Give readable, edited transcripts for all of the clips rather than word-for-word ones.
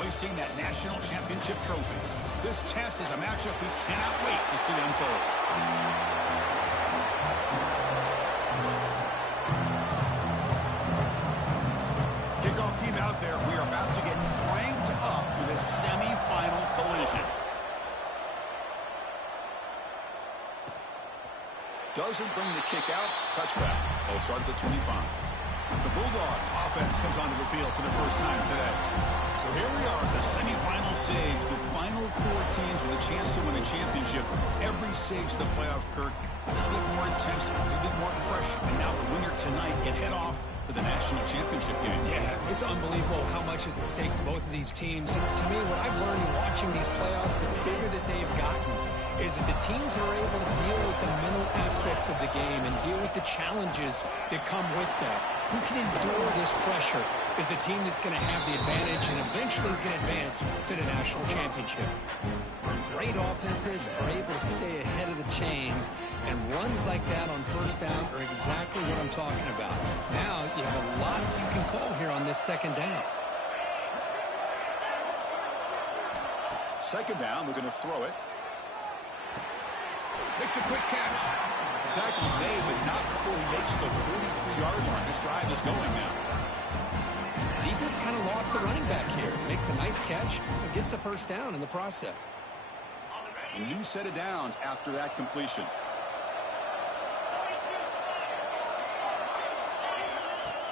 hoisting that national championship trophy. This test is a matchup we cannot wait to see unfold. Kickoff team out there. We are about to get cranked up with a semifinal collision. Doesn't bring the kick out. Touchback. They'll start at the 25. The Bulldogs offense comes onto the field for the first time today. So here we are at the semifinal stage. The final four teams with a chance to win a championship. Every stage of the playoff, Kirk, a little bit more intense, a little bit more pressure. And now the winner tonight can head off to the national championship game. Yeah, it's unbelievable how much is at stake for both of these teams. And to me, what I've learned in watching these playoffs, the bigger that they've gotten, is that the teams that are able to deal with the mental aspects of the game and deal with the challenges that come with that. Who can endure this pressure is the team that's going to have the advantage and eventually is going to advance to the national championship. Great offenses are able to stay ahead of the chains, and runs like that on first down are exactly what I'm talking about. Now you have a lot that you can call here on this second down. Second down, we're going to throw it. Makes a quick catch. The tackle's made, but not before he makes the 43-yard line. This drive is going now. Defense kind of lost the running back here. Makes a nice catch and gets the first down in the process. A new set of downs after that completion.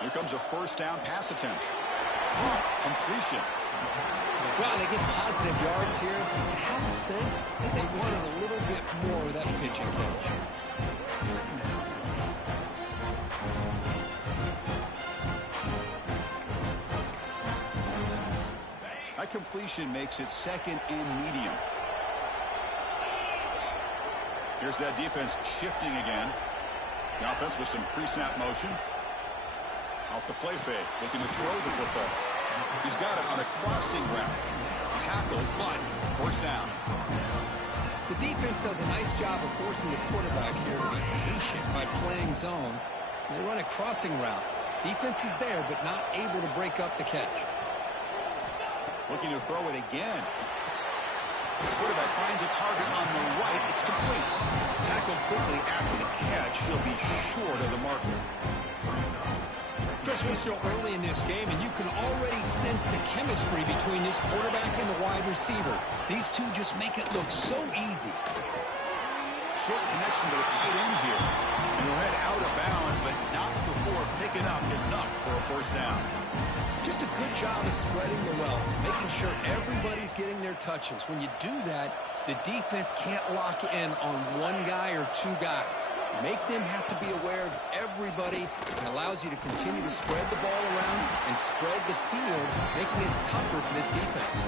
Here comes a first down pass attempt. Completion. Well, they get positive yards here. I have a sense that they wanted a little bit more with that pitch and catch. That completion makes it second and medium. Here's that defense shifting again. The offense with some pre-snap motion. Off the play fake, looking to throw the football. He's got it on a crossing route. Tackle, but first down. The defense does a nice job of forcing the quarterback here to be patient by playing zone. They run a crossing route. Defense is there, but not able to break up the catch. Looking to throw it again. The quarterback finds a target on the right. It's complete. Tackled quickly after the catch. He'll be short of the marker. Chris, we're still early in this game, and you can already sense the chemistry between this quarterback and the wide receiver. These two just make it look so easy. Short connection to the tight end here. And he'll head out of bounds, but not before picking up enough for a first down. Just a good job of spreading the wealth, making sure everybody's getting their touches. When you do that, the defense can't lock in on one guy or two guys. Make them have to be aware of everybody. It allows you to continue to spread the ball around and spread the field, making it tougher for this defense.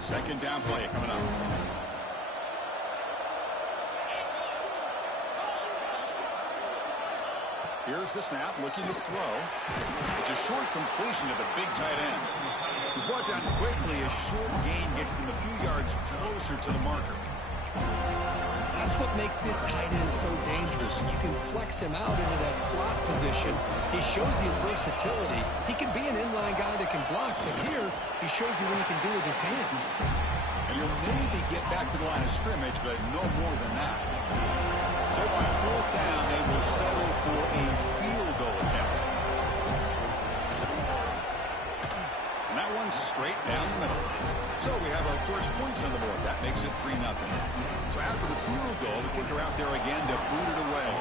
Second down play coming up. Here's the snap, looking to throw. It's a short completion to the big tight end. He's brought down quickly. A short gain gets them a few yards closer to the marker. That's what makes this tight end so dangerous. You can flex him out into that slot position. He shows you his versatility. He can be an inline guy that can block, but here he shows you what he can do with his hands. And he'll maybe get back to the line of scrimmage, but no more than that. So on fourth down, they will settle for a field goal attempt. And that one's straight down the middle. So we have our first points on the board. That makes it 3-0. So after the field goal, the kicker out there again to boot it away.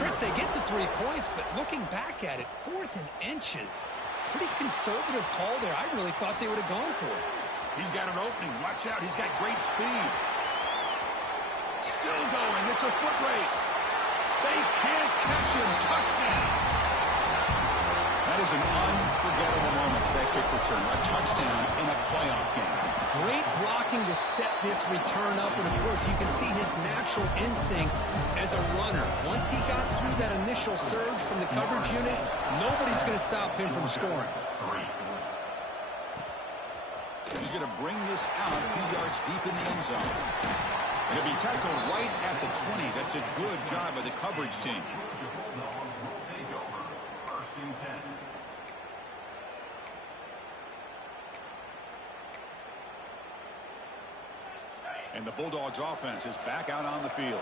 Chris, they get the 3 points, but looking back at it, 4th and inches. Pretty conservative call there. I really thought they would have gone for it. He's got an opening. Watch out. He's got great speed. Still going. It's a foot race. They can't catch him. Touchdown. That is an unforgettable moment for that kick return. A touchdown in a playoff game. Great blocking to set this return up. And, of course, you can see his natural instincts as a runner. Once he got through that initial surge from the coverage unit, nobody's going to stop him from scoring. He's going to bring this out a few yards deep in the end zone. And he'll be tackled right at the 20. That's a good job by the coverage team. And the Bulldogs offense is back out on the field.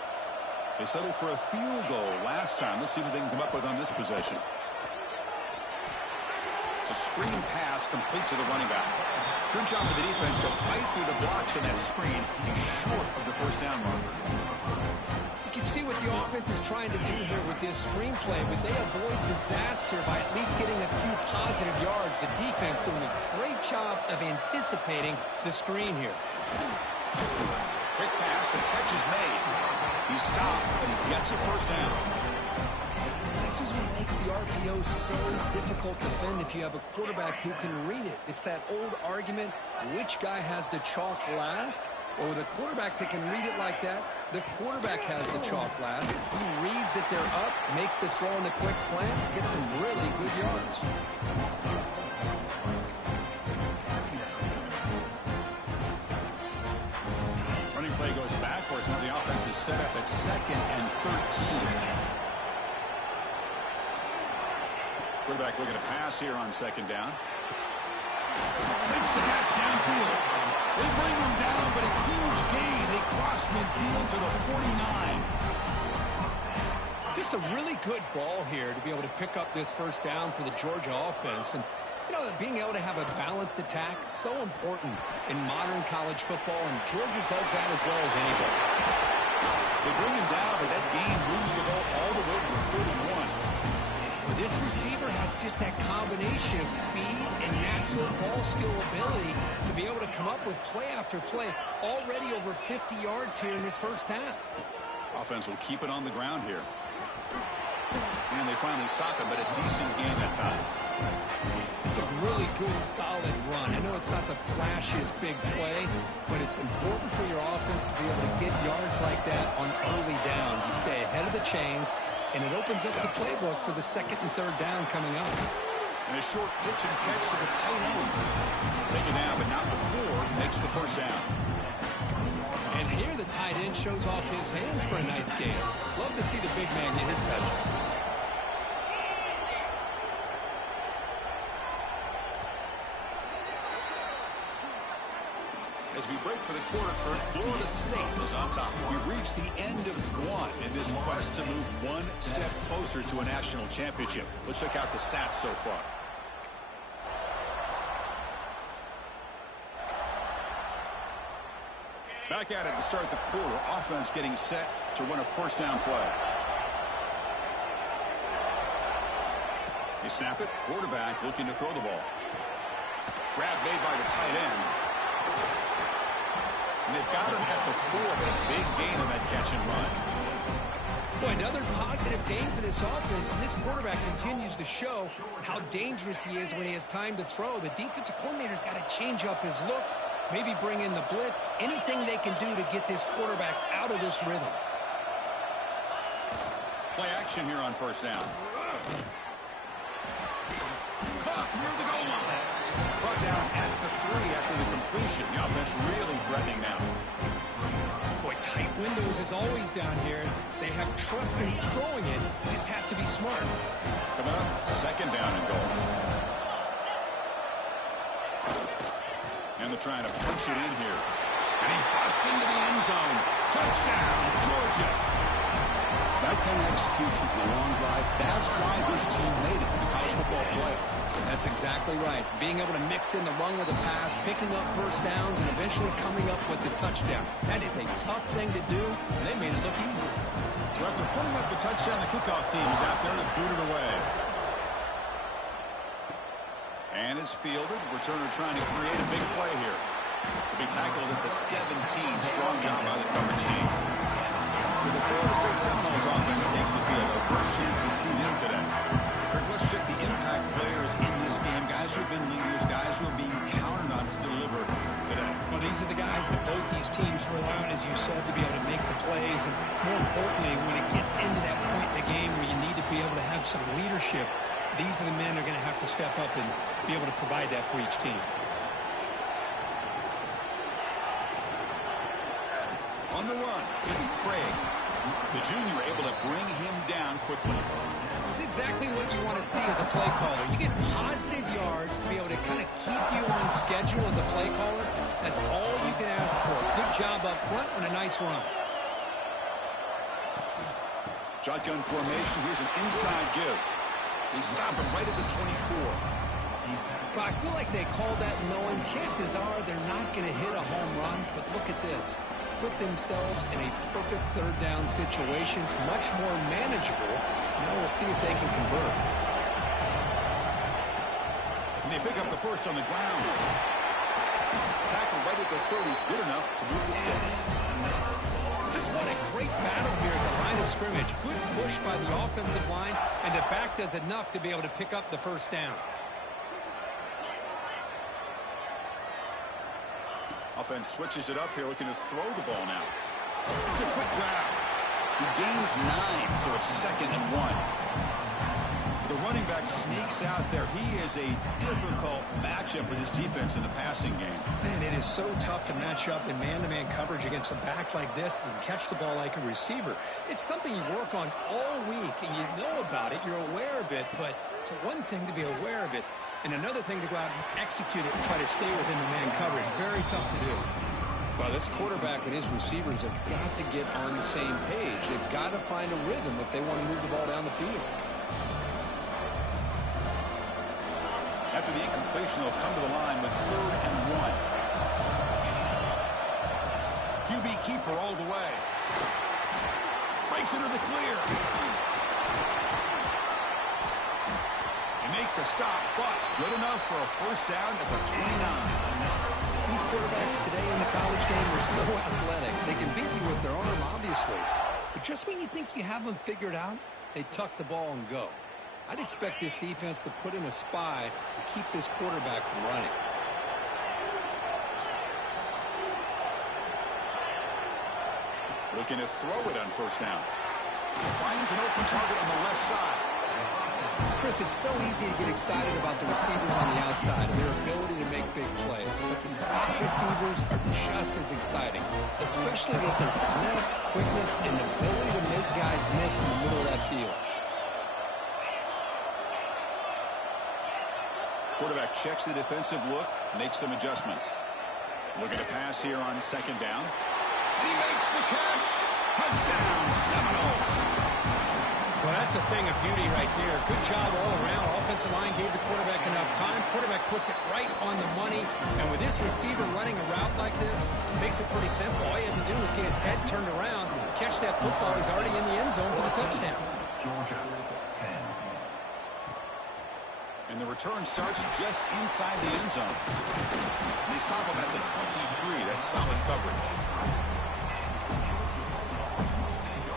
They settled for a field goal last time. Let's see what they can come up with on this possession. It's a screen pass complete to the running back. Good job of the defense to fight through the blocks in that screen. He's short of the first down mark. You can see what the offense is trying to do here with this screenplay, but they avoid disaster by at least getting a few positive yards. The defense doing a great job of anticipating the screen here. Quick pass, the catch is made. He stopped, but he gets a first down. This is what makes the RPO so difficult to defend if you have a quarterback who can read it. It's that old argument, which guy has the chalk last? Or with a quarterback that can read it like that, the quarterback has the chalk last. He reads that they're up, makes the throw in the quick slant, gets some really good yards. Play goes backwards. Now the offense is set up at 2nd and 13. Quarterback looking to pass here on 2nd down. Makes the catch downfield. They bring him down, but a huge gain. They cross midfield to the 49. Just a really good ball here to be able to pick up this first down for the Georgia offense. And you know, being able to have a balanced attack, so important in modern college football, and Georgia does that as well as anybody. They bring him down, but that gain moves the ball all the way to the 31. Well, this receiver has just that combination of speed and natural ball skill ability to be able to come up with play after play, already over 50 yards here in this first half. Offense will keep it on the ground here. And they finally stop him, but a decent game that time. It's a really good, solid run. I know it's not the flashiest big play, but it's important for your offense to be able to get yards like that on early downs. You stay ahead of the chains, and it opens up the playbook for the 2nd and 3rd down coming up. And a short pitch and catch to the tight end. Taken down, but not before makes the first down. And here the tight end shows off his hands for a nice game. Love to see the big man get his touches. As we break for the quarter, Florida State is on top. We've reached the end of one in this quest to move one step closer to a national championship. Let's check out the stats so far. Back at it to start the quarter. Offense getting set to run a first down play. They snap it. Quarterback looking to throw the ball. Grab made by the tight end. And they've got him at the 4, but a big gain on that catch and run. Boy, another positive game for this offense, and this quarterback continues to show how dangerous he is when he has time to throw. The defensive coordinator's got to change up his looks, maybe bring in the blitz, anything they can do to get this quarterback out of this rhythm. Play action here on first down. Caught near the goal line. Brought down at the 3 after the completion. The offense really threatening now. Boy, tight windows is always down here. They have trust in throwing it. They just have to be smart. Coming up, 2nd down and goal. And they're trying to punch it in here. And he busts into the end zone. Touchdown, Georgia. That kind of execution in a long drive, that's why this team made it to the college football playoff. That's exactly right. Being able to mix in the run with the pass, picking up first downs, and eventually coming up with the touchdown. That is a tough thing to do, and they made it look easy. So after putting up the touchdown, the kickoff team is out there to boot it away. And it's fielded. Returner trying to create a big play here. To be tackled at the 17. Strong job by the coverage team. So the Florida State Seminoles offense takes the field. Our first chance to see them today. Kirk, let's check the impact players in this game. Guys who have been leaders, guys who are being counted on to deliver today. Well, these are the guys that both these teams rely on, as you said, to be able to make the plays. And more importantly, when it gets into that point in the game where you need to be able to have some leadership, these are the men who are going to have to step up and be able to provide that for each team. On the run, it's Craig. The junior able to bring him down quickly. It's exactly what you want to see as a play caller. You get positive yards to be able to kind of keep you on schedule as a play caller. That's all you can ask for. Good job up front and a nice run. Shotgun formation. Here's an inside give. They stop him right at the 24. But I feel like they called that knowing chances are they're not going to hit a home run. But look at this. Put themselves in a perfect third down situation. It's much more manageable. Now we'll see if they can convert. And they pick up the first on the ground. Tackle right at the 30. Good enough to move the sticks. Just what a great battle here at the line of scrimmage. Good push by the offensive line, and the back does enough to be able to pick up the first down. Offense switches it up here, looking to throw the ball now. It's a quick grab. He gains 9, so it's 2nd and 1. The running back sneaks out there. He is a difficult matchup for this defense in the passing game. Man, it is so tough to match up in man-to-man coverage against a back like this and catch the ball like a receiver. It's something you work on all week, and you know about it. You're aware of it, but it's one thing to be aware of it, and another thing to go out and execute it and try to stay within the man coverage. Very tough to do. Well, this quarterback and his receivers have got to get on the same page. They've got to find a rhythm if they want to move the ball down the field. After the incompletion, they'll come to the line with 3rd and 1. QB keeper all the way. Breaks into the clear. They make the stop, but good enough for a first down at the 29. These quarterbacks today in the college game are so athletic. They can beat you with their arm, obviously. But just when you think you have them figured out, they tuck the ball and go. I'd expect this defense to put in a spy to keep this quarterback from running. Looking to throw it on first down. Finds an open target on the left side. Chris, it's so easy to get excited about the receivers on the outside and their ability to make big plays. But the slot receivers are just as exciting, especially with their finesse, quickness, and ability to make guys miss in the middle of that field. Quarterback checks the defensive look, makes some adjustments. Looking to pass here on 2nd down. And he makes the catch. Touchdown, Seminoles. Well, that's a thing of beauty right there. Good job all around. Offensive line gave the quarterback enough time. Quarterback puts it right on the money. And with this receiver running a route like this, it makes it pretty simple. All you have to do is get his head turned around, catch that football. He's already in the end zone for the touchdown. And the return starts just inside the end zone. They stop him at the 23. That's solid coverage.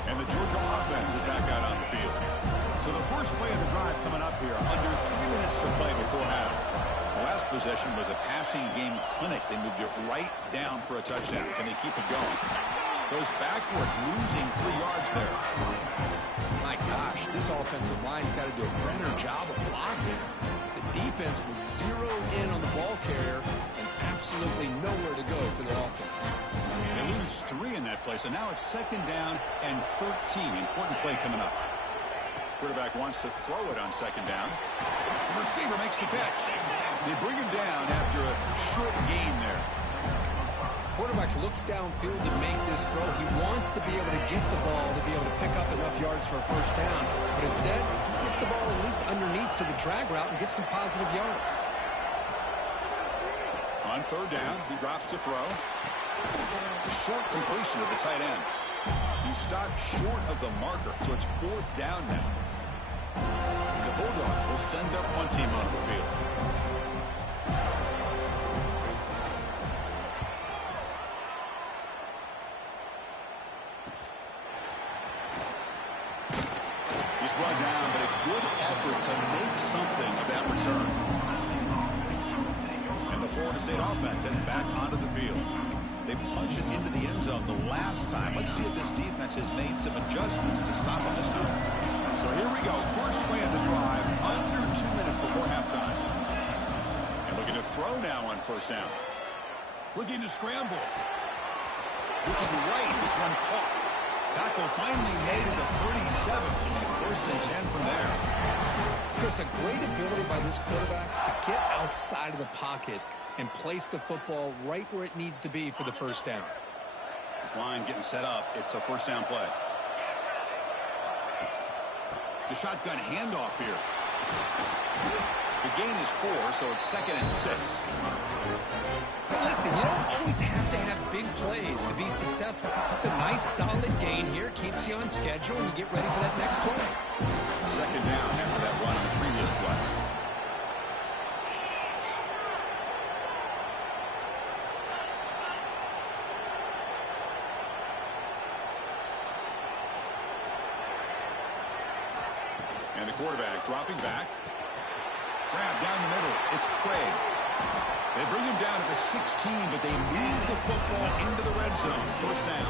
And the Georgia offense is back out on the field. So the first play of the drive coming up here, under 3 minutes to play before half. The last possession was a passing game clinic. They moved it right down for a touchdown. Can they keep it going? Goes backwards, losing 3 yards there. My gosh, this offensive line's got to do a better job of blocking. The defense was zeroed in on the ball carrier and absolutely nowhere to go for the offense. They lose 3 in that play, so now it's 2nd down and 13. Important play coming up. Quarterback wants to throw it on 2nd down. The receiver makes the catch. They bring him down after a short gain there. Quarterback looks downfield to make this throw. He wants to be able to get the ball to be able to pick up enough yards for a first down. But instead, he gets the ball at least underneath to the drag route and gets some positive yards. On 3rd down, he drops to throw. A short completion of the tight end. He stopped short of the marker, so it's 4th down now. The Bulldogs will send their punt team onto the field. He's brought down, but a good effort to make something of that return. And the Florida State offense heads back onto the field. They punch it into the end zone the last time. Let's see if this defense has made some adjustments to stop them this time. So here we go. First play of the drive, under 2 minutes before halftime. And looking to throw now on first down. Looking to scramble. Looking right, this one caught. Tackle finally made at the 37. First and 10 from there. Chris, a great ability by this quarterback to get outside of the pocket and place the football right where it needs to be for the first down. This line getting set up. It's a first down play. The shotgun handoff here. The gain is 4, so it's 2nd and 6. Hey, listen, you don't always have to have big plays to be successful. It's a nice, solid gain here. Keeps you on schedule, and you get ready for that next play. 2nd down after that run on the previous play. And the quarterback dropping back. Grab down the middle. It's Craig. They bring him down at the 16, but they move the football into the red zone. First down.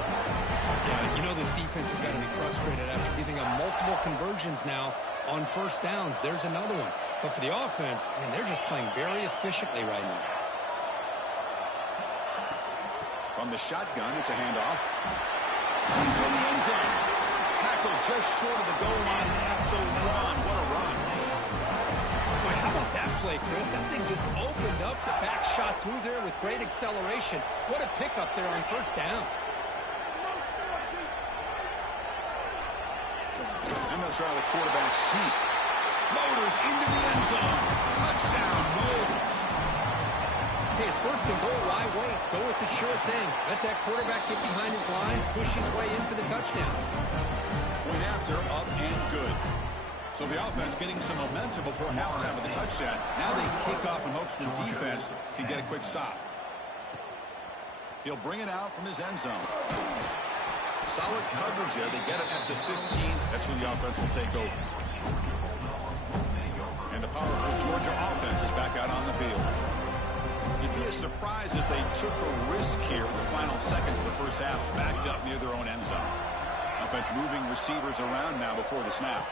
Yeah, you know this defense has got to be frustrated after giving up multiple conversions now on first downs. There's another one. But for the offense, man, they're just playing very efficiently right now. From the shotgun, it's a handoff. Into the end zone. Tackle just short of the goal line at the 1. What a run. Boy, how about that play, Chris? That thing just opened up. The back shot through there with great acceleration. What a pickup there on first down. And they'll try the quarterback sneak. Motors into the end zone. Touchdown, Moles. Hey, it's first and goal. Why wait? Go with the sure thing. Let that quarterback get behind his line, push his way in for the touchdown. Point after, up and good. So the offense getting some momentum before halftime with the touchdown. Now they kick off in hopes the defense can get a quick stop. He'll bring it out from his end zone. Solid coverage there. They get it at the 15. That's where the offense will take over. And the powerful Georgia offense is back out on the field. It'd be a surprise if they took a risk here in the final seconds of the first half, backed up near their own end zone. Offense moving receivers around now before the snap.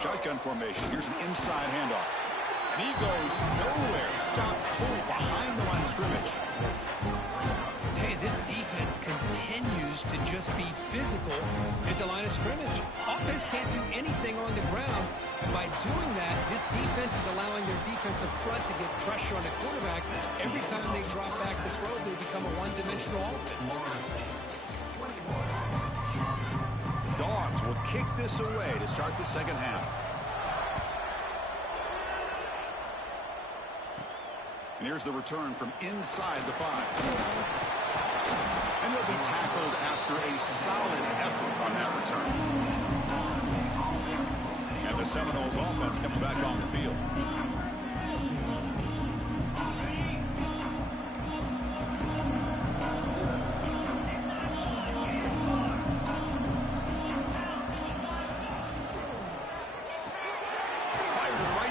Shotgun formation. Here's an inside handoff. And he goes nowhere. Stop cold behind the line of scrimmage. Hey, this defense continues to just be physical at the line of scrimmage. Offense can't do anything on the ground. And by doing that, this defense is allowing their defensive front to get pressure on the quarterback. Every time they drop back to throw, they become a one-dimensional offense. Dogs will kick this away to start the second half. And here's the return from inside the 5. And they'll be tackled after a solid effort on that return. And the Seminoles offense comes back on the field.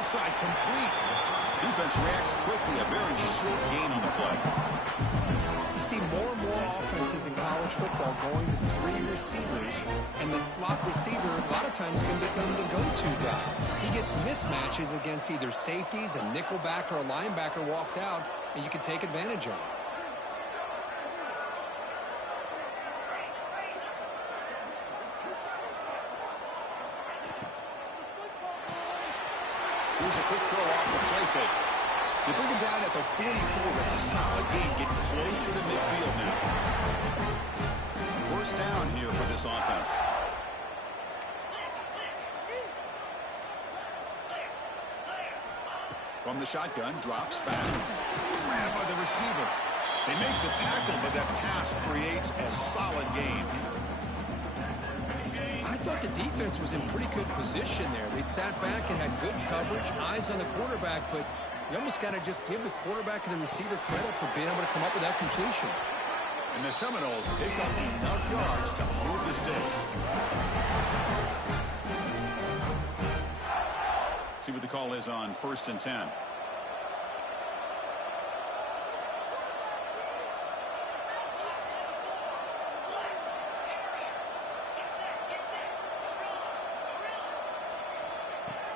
Side complete. Defense reacts quickly. A very short gain on the play. You see more and more offenses in college football going to 3 receivers, and the slot receiver a lot of times can become the go-to guy. He gets mismatches against either safeties, a nickelback, or a linebacker walked out, and you can take advantage of it. Here's a quick throw off the play fake. They bring him down at the 44. That's a solid gain. Get closer to midfield now. First down here for this offense. From the shotgun, drops back. Grabbed by the receiver. They make the tackle, but that pass creates a solid gain. I thought the defense was in pretty good position there. They sat back and had good coverage, eyes on the quarterback, but you almost got to just give the quarterback and the receiver credit for being able to come up with that completion. And the Seminoles pick up enough yards to move the sticks. See what the call is on 1st and 10.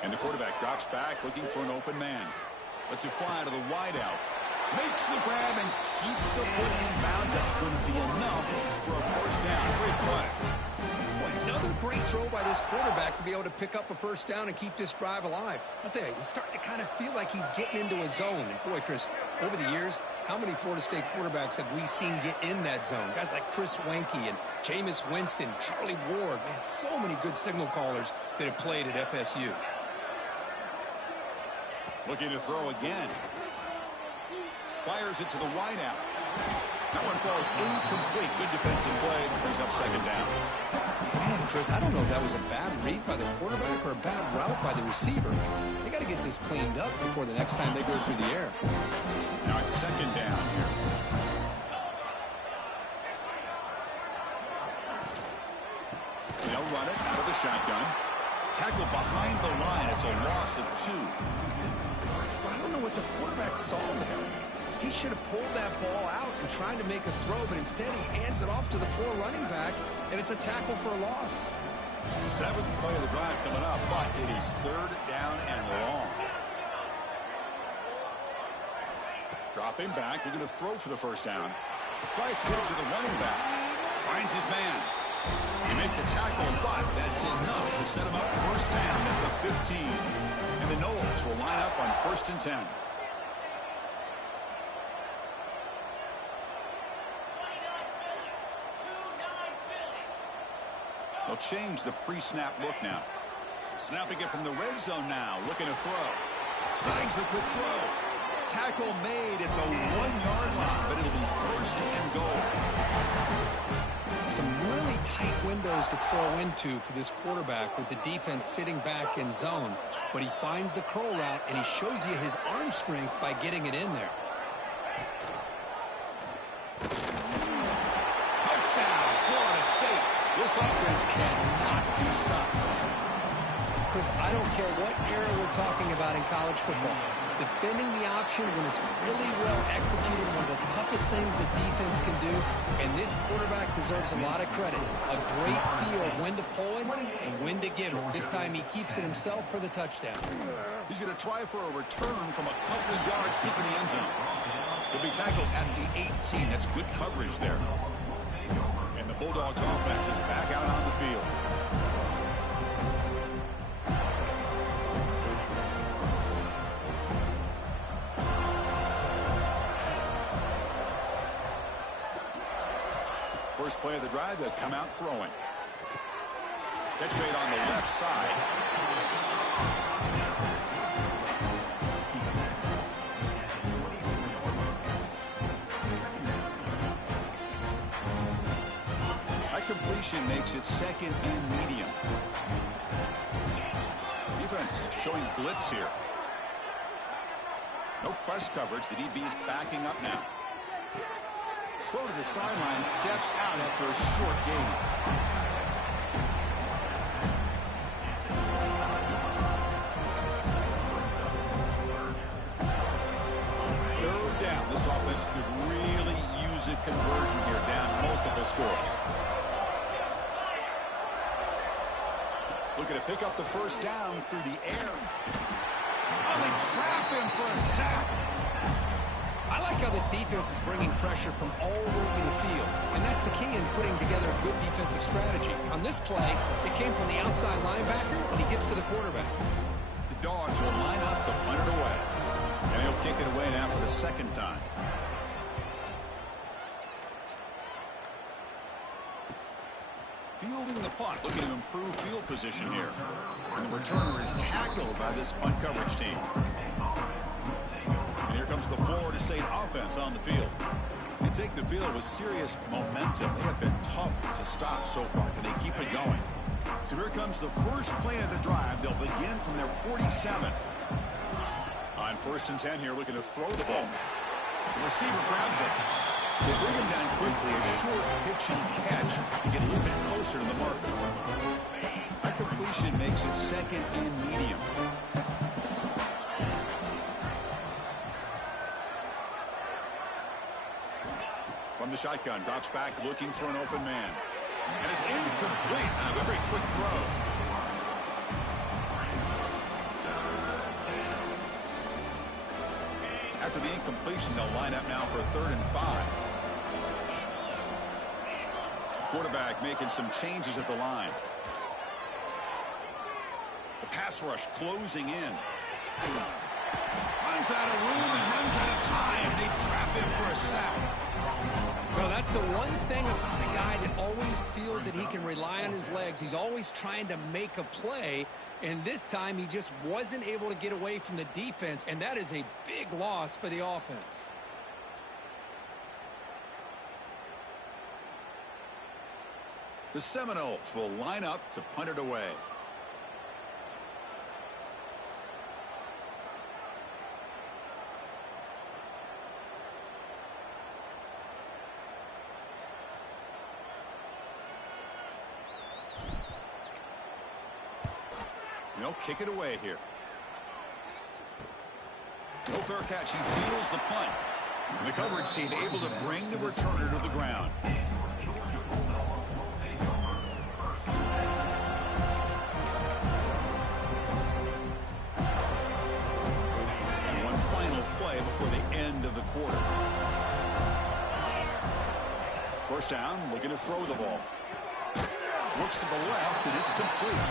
And the quarterback drops back, looking for an open man. Lets it fly to the wideout. Makes the grab and keeps the foot in bounds yards. That's going to be enough for a first down. Great play. Boy, another great throw by this quarterback to be able to pick up a first down and keep this drive alive. I'll tell you, he's starting to kind of feel like he's getting into a zone. And boy, Chris, over the years, how many Florida State quarterbacks have we seen get in that zone? Guys like Chris Wenke and Jameis Winston, Charlie Ward. Man, so many good signal callers that have played at FSU. Looking to throw again. Fires it to the wideout. That one falls incomplete. Good defensive play. Brings up second down. Man, Chris, I don't know if that was a bad read by the quarterback or a bad route by the receiver. They got to get this cleaned up before the next time they go through the air. Now it's second down here. They'll run it out of the shotgun. Tackle behind the line. It's a loss of 2. I don't know what the quarterback saw there. He should have pulled that ball out and tried to make a throw, but instead he hands it off to the poor running back, and it's a tackle for a loss. 7th play of the drive coming up, but it is third down and long. Dropping back, looking to throw for the first down. Tries to get it to the running back. Finds his man. You make the tackle, but that's enough to set him up first down at the 15. And the Noles will line up on 1st and 10. They'll change the pre-snap look now. Snapping it from the red zone now. Looking to throw. Snags the quick throw. Tackle made at the 1-yard line, but it'll be 1st and goal. Some really tight windows to throw into for this quarterback with the defense sitting back in zone. But he finds the curl route, and he shows you his arm strength by getting it in there. Touchdown, Florida State. This offense cannot be stopped. Chris, I don't care what era we're talking about in college football. Defending the option when it's really well executed, one of the toughest things that defense can do, and this quarterback deserves a lot of credit. A great feel of when to pull it and when to give it. This time he keeps it himself for the touchdown. He's going to try for a return from a couple of yards deep in the end zone. He'll be tackled at the 18. That's good coverage there. And the Bulldogs offense is back out on the field. First play of the drive, they'll come out throwing. Catch made on the left side. That completion makes it 2nd and medium. Defense showing blitz here. No press coverage. The DB is backing up now. Throw to the sideline, steps out after a short gain. Third down. This offense could really use a conversion here, down multiple scores. Looking to pick up the first down through the air. Oh, they trap him for a sack. I like how this defense is bringing pressure from all over the field, and that's the key in putting together a good defensive strategy. On this play, it came from the outside linebacker, and he gets to the quarterback. The Dogs will line up to punt it away, and he'll kick it away now for the 2nd time. Fielding the punt, looking to improve field position here. And the returner is tackled by this punt coverage team. And here comes the Florida State offense on the field. They take the field with serious momentum. They have been tough to stop so far. Can they keep it going? So here comes the first play of the drive. They'll begin from their 47. On 1st and 10 here, looking to throw the ball. The receiver grabs it. They bring him down quickly. A short pitch and catch to get a little bit closer to the marker. That completion makes it 2nd and medium. From the shotgun, drops back looking for an open man. And it's incomplete on a very quick throw. After the incompletion, they'll line up now for 3rd and 5. Quarterback making some changes at the line. The pass rush closing in. Runs out of room and runs out of time. They trap him for a sack. Well, that's the one thing about a guy that always feels that he can rely on his legs. He's always trying to make a play, and this time he just wasn't able to get away from the defense, and that is a big loss for the offense. The Seminoles will line up to punt it away. They'll kick it away here. No fair catch. He feels the punt. And the coverage team able to bring the returner to the ground. And one final play before the end of the quarter. First down, looking to throw the ball. Looks to the left, and it's complete.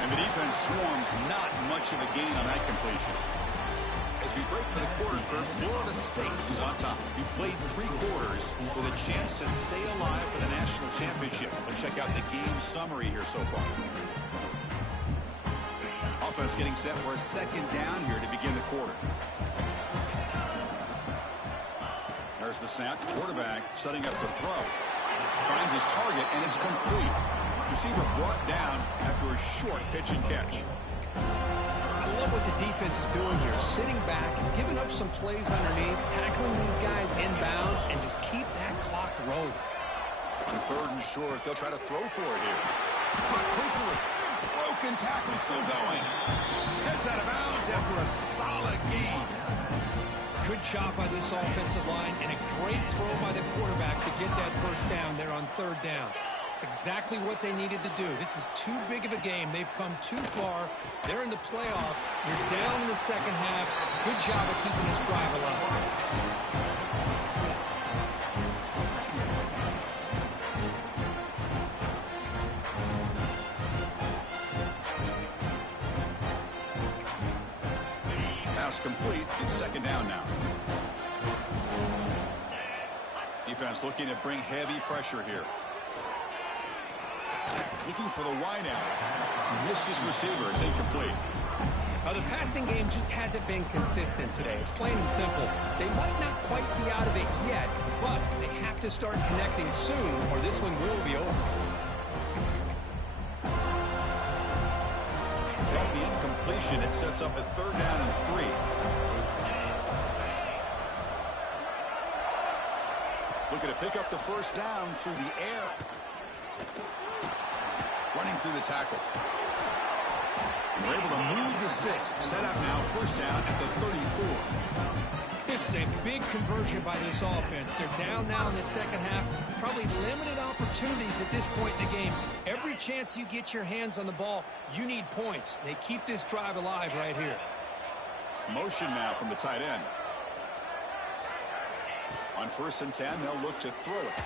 And the defense swarms, not much of a gain on that completion. As we break for the quarter, Florida State is on top. We played 3 quarters with a chance to stay alive for the national championship. Let's check out the game summary here so far. Offense getting set for a second down here to begin the quarter. There's the snap. Quarterback setting up the throw. Finds his target, and it's complete. Receiver brought down after a short pitch and catch. I love what the defense is doing here. Sitting back, giving up some plays underneath, tackling these guys inbounds, and just keep that clock rolling. On third and short, they'll try to throw for it here. Caught quickly. Broken tackle, still going. Heads out of bounds after a solid gain. Good job by this offensive line, and a great throw by the quarterback to get that first down there on third down. It's exactly what they needed to do. This is too big of a game. They've come too far. They're in the playoff. You're down in the second half. Good job of keeping this drive alive. Pass complete. It's second down now. Defense looking to bring heavy pressure here. Looking for the wideout. Missed his receiver. It's incomplete. The passing game just hasn't been consistent today. It's plain and simple. They might not quite be out of it yet, but they have to start connecting soon, or this one will be over. Felt the incompletion. It sets up a third down and 3. Looking to pick up the first down through the air. Running through the tackle. We're able to move the sticks. Set up now, first down at the 34. This is a big conversion by this offense. They're down now in the second half. Probably limited opportunities at this point in the game. Every chance you get your hands on the ball, you need points. They keep this drive alive right here. Motion now from the tight end. On 1st and 10, they'll look to throw it.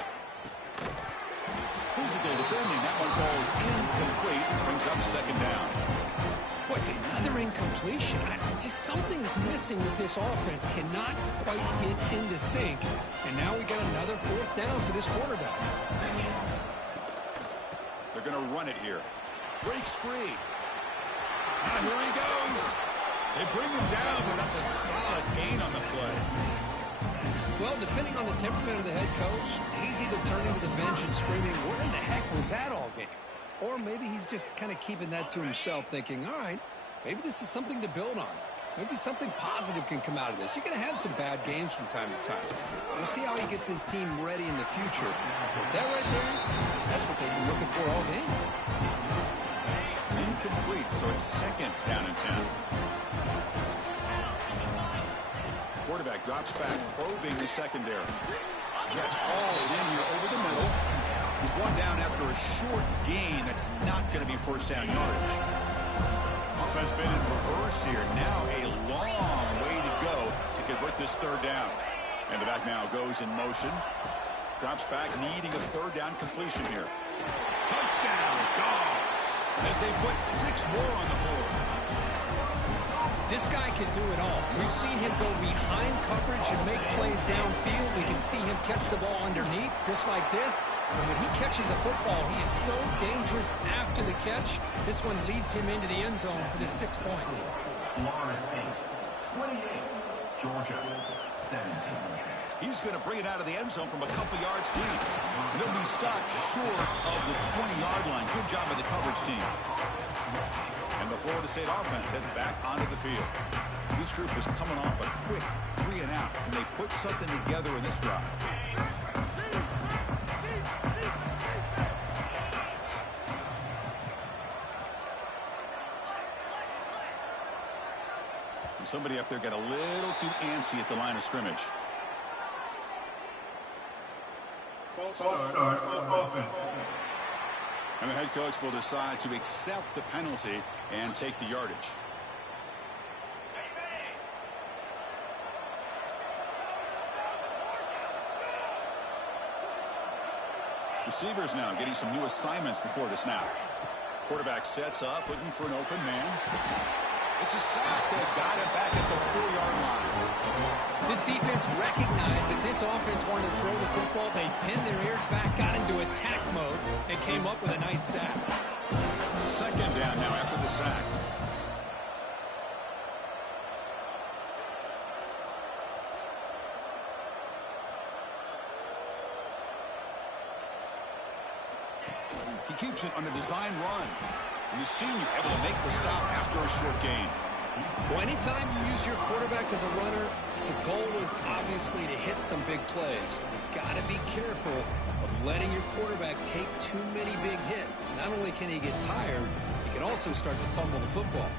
Physical defending. That one falls incomplete. Brings up second down. What's another incompletion? Just something's missing with this offense. Cannot quite get into sync. And now we got another fourth down for this quarterback. They're going to run it here. Breaks free. And here he goes. They bring him down, but that's a solid gain on the play. Well, depending on the temperament of the head coach, he's either turning to the bench and screaming, "Where in the heck was that all game?" Or maybe he's just kind of keeping that to himself, thinking, all right, maybe this is something to build on. Maybe something positive can come out of this. You're going to have some bad games from time to time. We'll see how he gets his team ready in the future. But that right there, that's what they've been looking for all game. Incomplete, so it's second down and 10. Quarterback drops back, probing the secondary. Gets hauled in here over the middle. He's brought down after a short gain. That's not going to be first down yardage. Offense been in reverse here. Now a long way to go to convert this third down. And the back now goes in motion. Drops back, needing a third down completion here. Touchdown, Dogs, as they put 6 more on the board. This guy can do it all. We've seen him go behind coverage and make plays downfield. We can see him catch the ball underneath, just like this. And when he catches a football, he is so dangerous after the catch. This one leads him into the end zone for the 6 points. Florida State, 28. Georgia, 17. He's going to bring it out of the end zone from a couple yards deep. And he'll be stopped short of the 20-yard line. Good job by the coverage team. And the Florida State offense heads back onto the field. This group is coming off a quick 3-and-out. Can they put something together in this drive? And somebody up there got a little too antsy at the line of scrimmage. False start offense. And the head coach will decide to accept the penalty and take the yardage. Receivers now getting some new assignments before the snap. Quarterback sets up, looking for an open man. It's a sack. They've got it back at the 4-yard line. This defense recognized that this offense wanted to throw the football. They pinned their ears back, got into attack mode, and came up with a nice sack. Second down now after the sack. He keeps it on a design run. And the senior able to make the stop after a short gain. Well, anytime you use your quarterback as a runner, the goal is obviously to hit some big plays. You've got to be careful of letting your quarterback take too many big hits. Not only can he get tired, he can also start to fumble the football.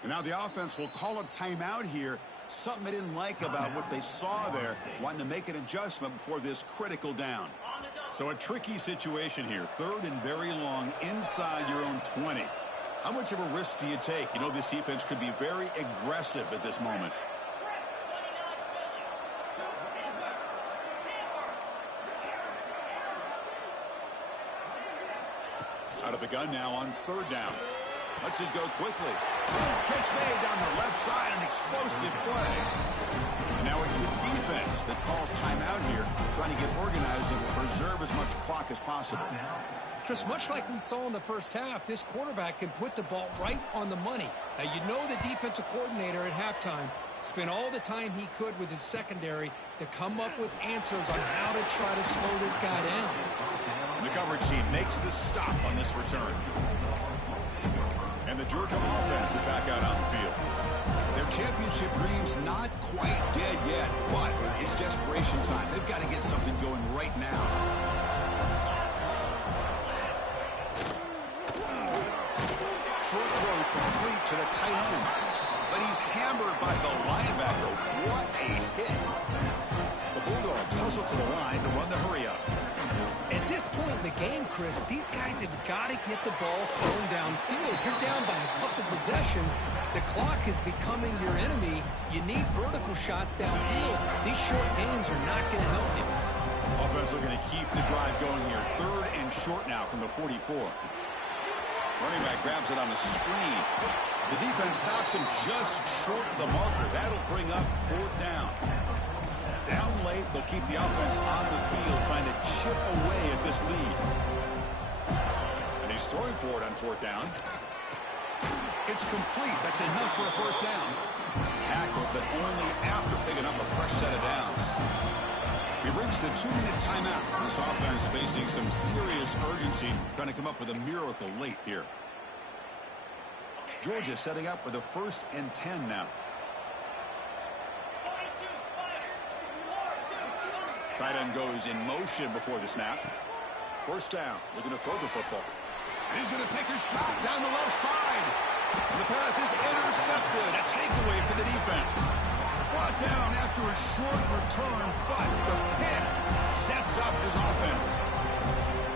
And now the offense will call a timeout here. Something they didn't like about what they saw there. Wanting to make an adjustment before this critical down. So a tricky situation here. 3rd and very long inside your own 20. How much of a risk do you take? You know this defense could be very aggressive at this moment. Out of the gun now on 3rd down. Let's it go quickly. Catch made down the left side, an explosive play. And now it's the defense that calls timeout here, trying to get organized and preserve as much clock as possible. Chris, much like we saw in the first half, this quarterback can put the ball right on the money. Now, you know the defensive coordinator at halftime spent all the time he could with his secondary to come up with answers on how to try to slow this guy down. And the coverage team makes the stop on this return. And the Georgia offense is back out on the field. Their championship dreams not quite dead yet, but it's desperation time. They've got to get something going right now. Short throw complete to the tight end. But he's hammered by the linebacker. What a hit. The Bulldogs hustle to the line to run the hurry-up. At this point in the game, Chris, these guys have got to get the ball thrown downfield. You're down by a couple possessions. The clock is becoming your enemy. You need vertical shots downfield. These short gains are not going to help you. Offense are going to keep the drive going here. 3rd and short now from the 44. Running back grabs it on the screen. The defense stops him just short of the marker. That'll bring up 4th down. Down late, they'll keep the offense on the field, trying to chip away at this lead. And he's throwing for it on 4th down. It's complete. That's enough for a 1st down. Tackled, but only after picking up a fresh set of downs. We've reached the 2-minute timeout. This offense facing some serious urgency, trying to come up with a miracle late here. Georgia setting up with a 1st and 10 now. Tight end goes in motion before the snap. 1st down, looking to throw the football. And he's going to take a shot down the left side. The pass is intercepted. A takeaway for the defense. Brought down after a short return, but the pick sets up his offense.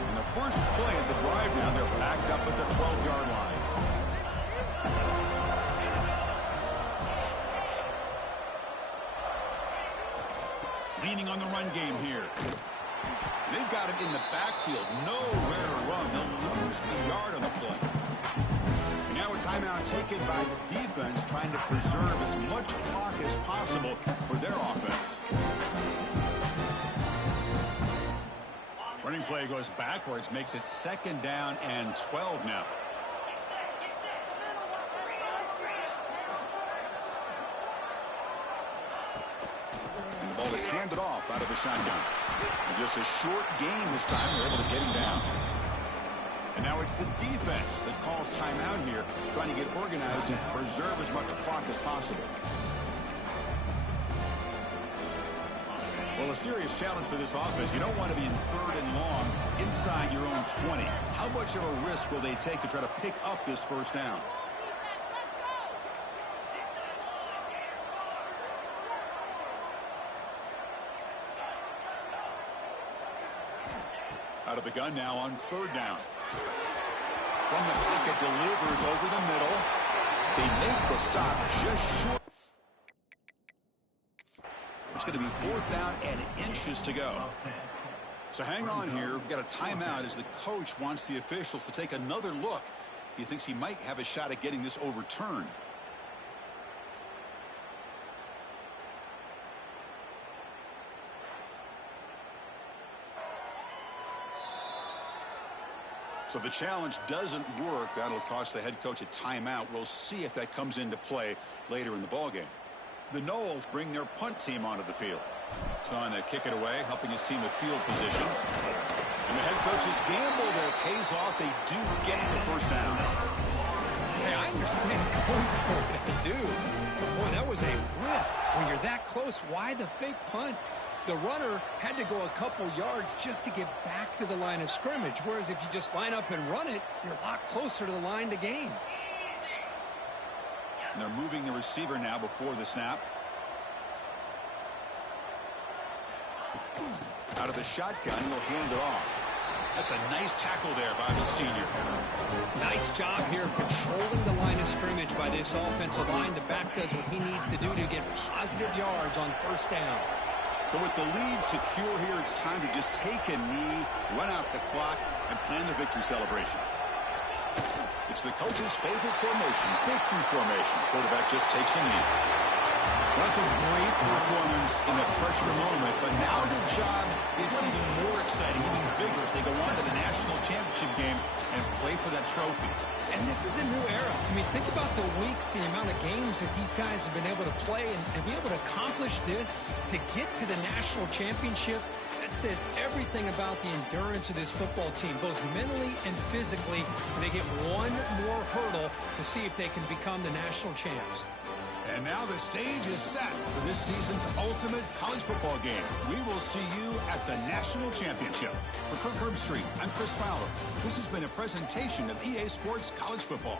And the first play of the drive now, they're backed up at the 12-yard line. Leaning on the run game here. They've got him in the backfield. Nowhere to run. They'll lose a yard on the play. And now a timeout taken by the defense, trying to preserve as much clock as possible for their offense. Running play goes backwards, makes it 2nd down and 12 now. Is handed off out of the shotgun. And just a short gain this time. They're able to get him down. And now it's the defense that calls timeout here, trying to get organized and preserve as much clock as possible. Well, a serious challenge for this offense. You don't want to be in 3rd and long inside your own 20. How much of a risk will they take to try to pick up this 1st down? Out of the gun now on 3rd down. From the pocket, delivers over the middle. They make the stop just short. It's going to be 4th down and inches to go. So hang on here. We've got a timeout as the coach wants the officials to take another look. He thinks he might have a shot at getting this overturned. So the challenge doesn't work. That'll cost the head coach a timeout. We'll see if that comes into play later in the ballgame. The Noles bring their punt team onto the field. It's on to kick it away, helping his team with field position. And the head coach's gamble there pays off. They do get the 1st down. Hey, I understand going for it. I do. But boy, that was a risk. When you're that close, why the fake punt? The runner had to go a couple yards just to get back to the line of scrimmage, whereas if you just line up and run it, you're a lot closer to the line to gain. And they're moving the receiver now before the snap. Out of the shotgun, he'll hand it off. That's a nice tackle there by the senior. Nice job here of controlling the line of scrimmage by this offensive line. The back does what he needs to do to get positive yards on 1st down. So with the lead secure here, it's time to just take a knee, run out the clock, and plan the victory celebration. It's the coach's favorite formation, victory formation. Quarterback just takes a knee. That's a great performance in a pressure moment, but now the job gets even more exciting, even bigger as they go on to the national championship game and play for that trophy. And this is a new era. I mean, think about the weeks, the amount of games that these guys have been able to play and be able to accomplish this to get to the national championship. That says everything about the endurance of this football team, both mentally and physically. And they get one more hurdle to see if they can become the national champs. And now the stage is set for this season's ultimate college football game. We will see you at the national championship. For Kirk Herbstreit, I'm Chris Fowler. This has been a presentation of EA Sports College Football.